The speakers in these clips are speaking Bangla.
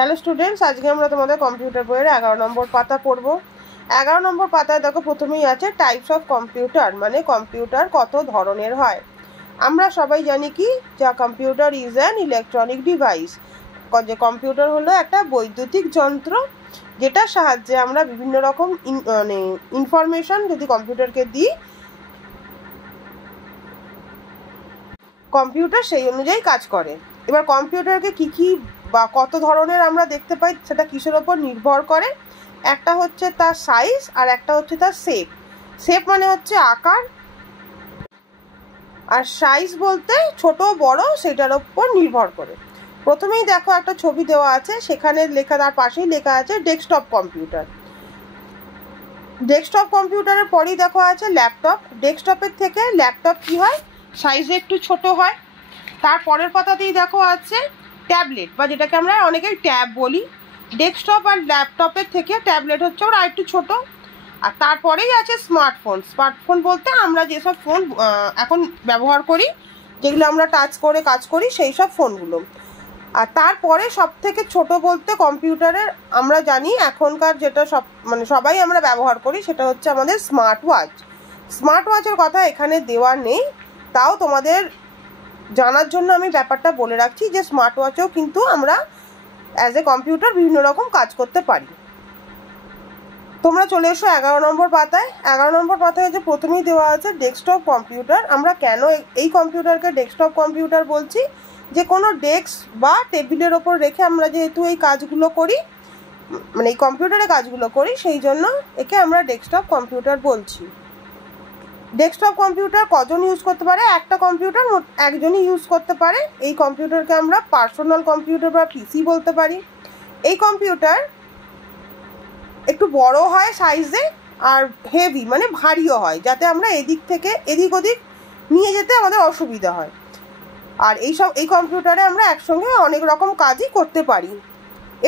হ্যালো স্টুডেন্টস, আজকে আমরা তোমাদের কম্পিউটার বইয়ের 11 নম্বর পাতা পড়ব। 11 নম্বর পাতায় দেখো প্রথমেই আছে টাইপস অফ কম্পিউটার, মানে কম্পিউটার কত ধরনের হয়। আমরা সবাই জানি কি, যা computer is an electronic device, যে কম্পিউটার হলো একটা বৈদ্যুতিক যন্ত্র যেটার সাহায্যে আমরা বিভিন্ন রকম ইনফরমেশন যদি কম্পিউটারকে দিই, কম্পিউটার সেই অনুযায়ী কাজ করে। এবার কম্পিউটারকে কি বা কত ধরনের আমরা দেখতে পাই সেটা কিসের ওপর নির্ভর করে। একটা হচ্ছে তার সাইজ আর একটা হচ্ছে তার শেপ। শেপ মানে হচ্ছে আকার, আর সাইজ বলতে ছোট বড় সেটার ওপর নির্ভর করে। প্রথমেই দেখো একটা ছবি দেওয়া আছে, সেখানে লেখা, তার পাশেই লেখা আছে ডেস্কটপ কম্পিউটার। ডেস্কটপ কম্পিউটারের পরেই দেখো আছে ল্যাপটপ। ডেস্কটপের থেকে ল্যাপটপ কি হয়, সাইজে একটু ছোট হয়। তার পরের পাতাতেই দেখো আছে ট্যাবলেট, বা যেটাকে আমরা অনেকেই ট্যাব বলি। ডেস্কটপ আর ল্যাপটপের থেকে ট্যাবলেট হচ্ছে ওরা একটু ছোট। আর তারপরেই আছে স্মার্টফোন। স্মার্টফোন বলতে আমরা যেসব ফোন এখন ব্যবহার করি, যেগুলো আমরা টাচ করে কাজ করি, সেই সব ফোনগুলো। আর তারপরে সব থেকে ছোট বলতে কম্পিউটারের আমরা জানি এখনকার যেটা সবাই আমরা ব্যবহার করি, সেটা হচ্ছে আমাদের স্মার্ট ওয়াচ। স্মার্ট ওয়াচের কথা এখানে দেওয়া নেই, তাও তোমাদের জানার জন্য আমি ব্যাপারটা বলে রাখছি যে স্মার্ট ওয়াচেও কিন্তু আমরা অ্যাজ এ কম্পিউটার বিভিন্ন রকম কাজ করতে পারি। তোমরা চলে এসো 11 নম্বর পাতায়। 11 নম্বর পাতায় যে প্রথমেই দেওয়া আছে ডেস্কটপ কম্পিউটার। আমরা কেন এই কম্পিউটারকে ডেস্কটপ কম্পিউটার বলছি, যে কোনো ডেস্ক বা টেবিলের ওপর রেখে আমরা যেহেতু এই কাজগুলো করি, মানে এই কম্পিউটারে কাজগুলো করি, সেই জন্য একে আমরা ডেস্কটপ কম্পিউটার বলছি। ডেস্কটপ কম্পিউটার কজন ইউজ করতে পারে? একটা কম্পিউটার একজনই ইউজ করতে পারে। এই কম্পিউটারকে আমরা পার্সোনাল কম্পিউটার বা পিসি বলতে পারি। এই কম্পিউটার একটু বড় হয় সাইজে, আর হেভি মানে ভারীও হয়, যাতে আমরা এদিক থেকে এদিক ওদিক নিয়ে যেতে আমাদের অসুবিধা হয়। আর এই কম্পিউটারে আমরা একসঙ্গে অনেক রকম কাজই করতে পারি।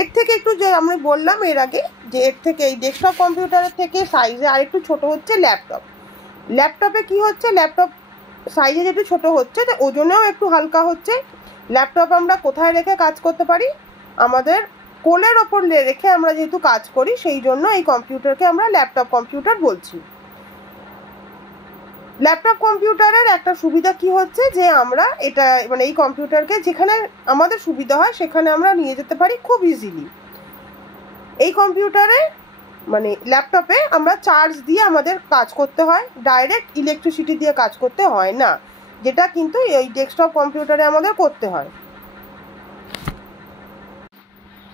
এর থেকে একটু, যে আমি বললাম এর আগে, যে এর থেকে এই ডেস্কটপ কম্পিউটারের থেকে সাইজে আর একটু ছোট হচ্ছে ল্যাপটপ। ল্যাপটপে কি হচ্ছে, ল্যাপটপ সাইজে যেটু ছোট হচ্ছে, ওজনেও একটু হালকা হচ্ছে। ল্যাপটপ আমরা কোথায় রেখে কাজ করতে পারি? আমাদের কোলের ওপর রেখে আমরা যেহেতু কাজ করি, সেই জন্য এই কম্পিউটারকে আমরা ল্যাপটপ কম্পিউটার বলছি। ল্যাপটপ কম্পিউটারের একটা সুবিধা কি হচ্ছে, যে আমরা এটা মানে এই কম্পিউটারকে যেখানে আমাদের সুবিধা হয় সেখানে আমরা নিয়ে যেতে পারি খুব ইজিলি। এই কম্পিউটারে মানে ল্যাপটপে আমরা চার্জ দিয়ে আমাদের কাজ করতে হয়, ডাইরেক্ট ইলেকট্রিসিটি দিয়ে কাজ করতে হয় না, যেটা কিন্তু এই ডেস্কটপ কম্পিউটারে আমাদের করতে হয়।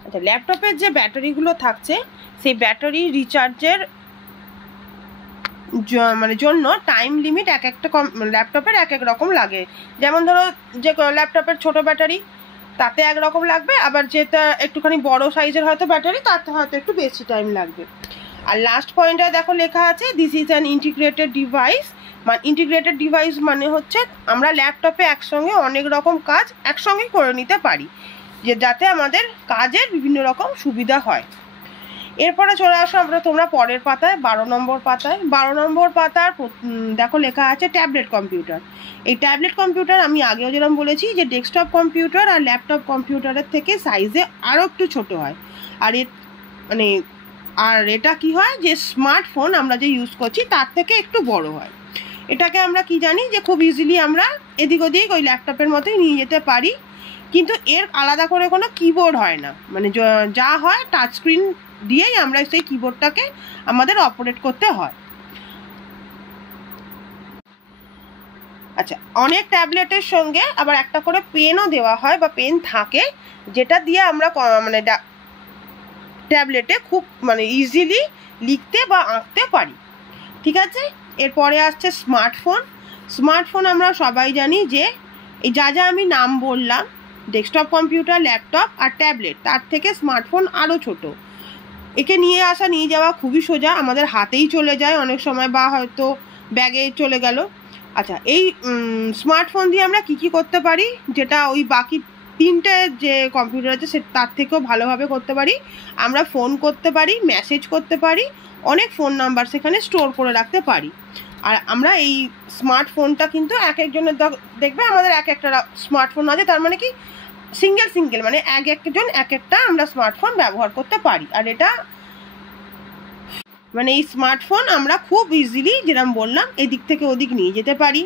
আচ্ছা, ল্যাপটপের যে ব্যাটারিগুলো থাকছে, সেই ব্যাটারি রিচার্জের জন্য টাইম লিমিট এক একটা ল্যাপটপের এক এক রকম লাগে। যেমন ধরো, যে ল্যাপটপের ছোট ব্যাটারি তাতে একরকম লাগবে, আবার যেটা একটুখানি বড় সাইজের হয়তো ব্যাটারি, তাতে হয়তো একটু বেশি টাইম লাগবে। আর লাস্ট পয়েন্টে দেখো লেখা আছে this is an integrated device. মানে ইন্টিগ্রেটেড ডিভাইস মানে হচ্ছে আমরা ল্যাপটপে একসঙ্গে অনেক রকম কাজ একসঙ্গে করে নিতে পারি, যে যাতে আমাদের কাজের বিভিন্ন রকম সুবিধা হয়। এরপরে চলে আসো তোমরা পরের পাতায় 12 নম্বর পাতায়। 12 নম্বর পাতার দেখো লেখা আছে ট্যাবলেট কম্পিউটার। এই ট্যাবলেট কম্পিউটার আমি আগেও যেরকম বলেছি, যে ডেস্কটপ কম্পিউটার আর ল্যাপটপ কম্পিউটারের থেকে সাইজে আরও একটু ছোট হয়। আর এটা কি হয়, যে স্মার্টফোন আমরা যে ইউজ করছি তার থেকে একটু বড় হয়। এটাকে আমরা কি জানি, যে খুব ইজিলি আমরা এদিক ওদিক ওই ল্যাপটপের মতোই নিয়ে যেতে পারি, কিন্তু এর আলাদা করে কোনো কিবোর্ড হয় না। মানে যা হয় টাচ স্ক্রিন দিয়েই আমরা সেই কিবোর্ডটাকে আমাদের অপারেট করতে হয়। আচ্ছা, অনেক ট্যাবলেটের সঙ্গে আবার একটা করে পেনও দেওয়া হয় বা পেন থাকে, যেটা দিয়ে আমরা মানে ট্যাবলেটে খুব ইজিলি লিখতে বা আঁকতে পারি। ঠিক আছে, এরপরে আসছে স্মার্টফোন। স্মার্টফোন আমরা সবাই জানি যে এই যা আমি নাম বললাম, ডেস্কটপ কম্পিউটার, ল্যাপটপ আর ট্যাবলেট, তার থেকে স্মার্টফোন আরও ছোট। একে নিয়ে যাওয়া খুবই সোজা, আমাদের হাতেই চলে যায় অনেক সময়, বা হয়তো ব্যাগে চলে গেল। আচ্ছা, এই স্মার্টফোন দিয়ে আমরা কি করতে পারি, যেটা ওই বাকি তিনটে যে কম্পিউটার আছে তার থেকেও ভালোভাবে করতে পারি। আমরা ফোন করতে পারি, মেসেজ করতে পারি, অনেক ফোন নাম্বার সেখানে স্টোর করে রাখতে পারি। আর আমরা এই স্মার্টফোনটা কিন্তু এক একজনের দেখবে আমাদের এক একটা স্মার্টফোন আছে, তার মানে কি সিঙ্গেল সিঙ্গেল মানে একজন এক একটা আমরা স্মার্টফোন ব্যবহার করতে পারি। আর এটা মানে এই স্মার্টফোন আমরা খুব ইজিলি যেরকম বললাম এদিক থেকে ওদিক নিয়ে যেতে পারি।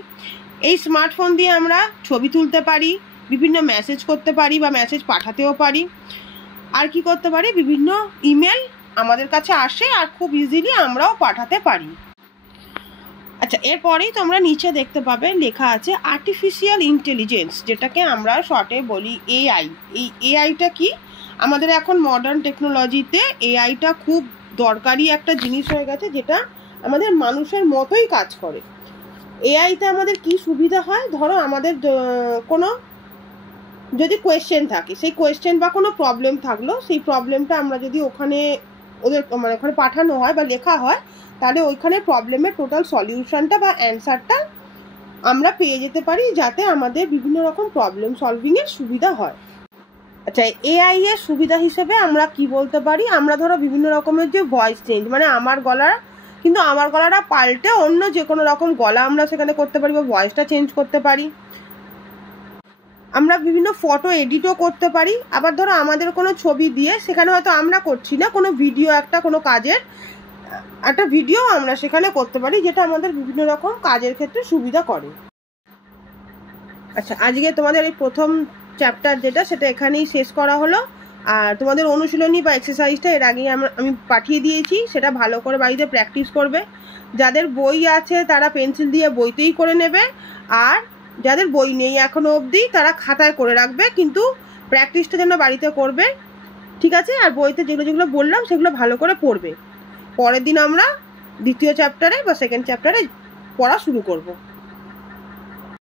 এই স্মার্টফোন দিয়ে আমরা ছবি তুলতে পারি, বিভিন্ন মেসেজ করতে পারি বা মেসেজ পাঠাতেও পারি। আর কি করতে পারি, বিভিন্ন ইমেল আমাদের কাছে আসে আর খুব ইজিলি আমরাও পাঠাতে পারি। আচ্ছা, এরপরেই তোমরা নিচে দেখতে পাবে লেখা আছে আর্টিফিশিয়াল ইন্টেলিজেন্স, যেটাকে আমরা শর্টে বলি এআই। এই এআইটা কি, আমাদের এখন মডার্ন টেকনোলজিতে এআইটা খুব দরকারি একটা জিনিস হয়ে গেছে, যেটা আমাদের মানুষের মতোই কাজ করে। এআইতে আমাদের কি সুবিধা হয়, ধরো আমাদের কোনো যদি কোয়েশ্চেন থাকে, সেই কোয়েশ্চেন বা কোনো প্রবলেম থাকলো, সেই প্রবলেমটা আমরা যদি ওখানে মানে ওখানে পাঠানো হয় বা লেখা হয়, তাহলে ওইখানে প্রবলেমের টোটাল সলিউশনটা বা অ্যান্সারটা আমরা পেয়ে যেতে পারি, যাতে আমাদের বিভিন্ন রকম প্রবলেম সলভিংয়ের সুবিধা হয়। আচ্ছা, এআই এর সুবিধা হিসেবে আমরা কি বলতে পারি, আমরা ধরো বিভিন্ন রকমের যে ভয়েস চেঞ্জ, মানে আমার গলাটা পাল্টে অন্য যে কোনো রকম গলা আমরা সেখানে করতে পারি বা ভয়েসটা চেঞ্জ করতে পারি। আমরা বিভিন্ন ফটো এডিটও করতে পারি। আবার ধরো আমাদের কোনো ছবি দিয়ে সেখানে হয়তো আমরা করছি না, কোনো ভিডিও কোনো কাজের একটা ভিডিও আমরা সেখানে করতে পারি, যেটা আমাদের বিভিন্ন রকম কাজের ক্ষেত্রে সুবিধা করে। আচ্ছা, আজকে তোমাদের এই প্রথম চ্যাপ্টার যেটা, সেটা এখানেই শেষ করা হলো। আর তোমাদের অনুশীলনী বা এক্সারসাইজটা এর আগেই আমি পাঠিয়ে দিয়েছি, সেটা ভালো করে বাড়িতে প্র্যাকটিস করবে। যাদের বই আছে তারা পেন্সিল দিয়ে বইতেই করে নেবে, আর যাদের বই নেই এখনো অবধি তারা খাতায় করে রাখবে, কিন্তু প্র্যাকটিসটা যেন বাড়িতে করবে, ঠিক আছে? আর বইতে যেগুলো বললাম সেগুলো ভালো করে পড়বে। পরের দিন আমরা দ্বিতীয় চ্যাপ্টারে বা সেকেন্ড চ্যাপ্টারে পড়া শুরু করব।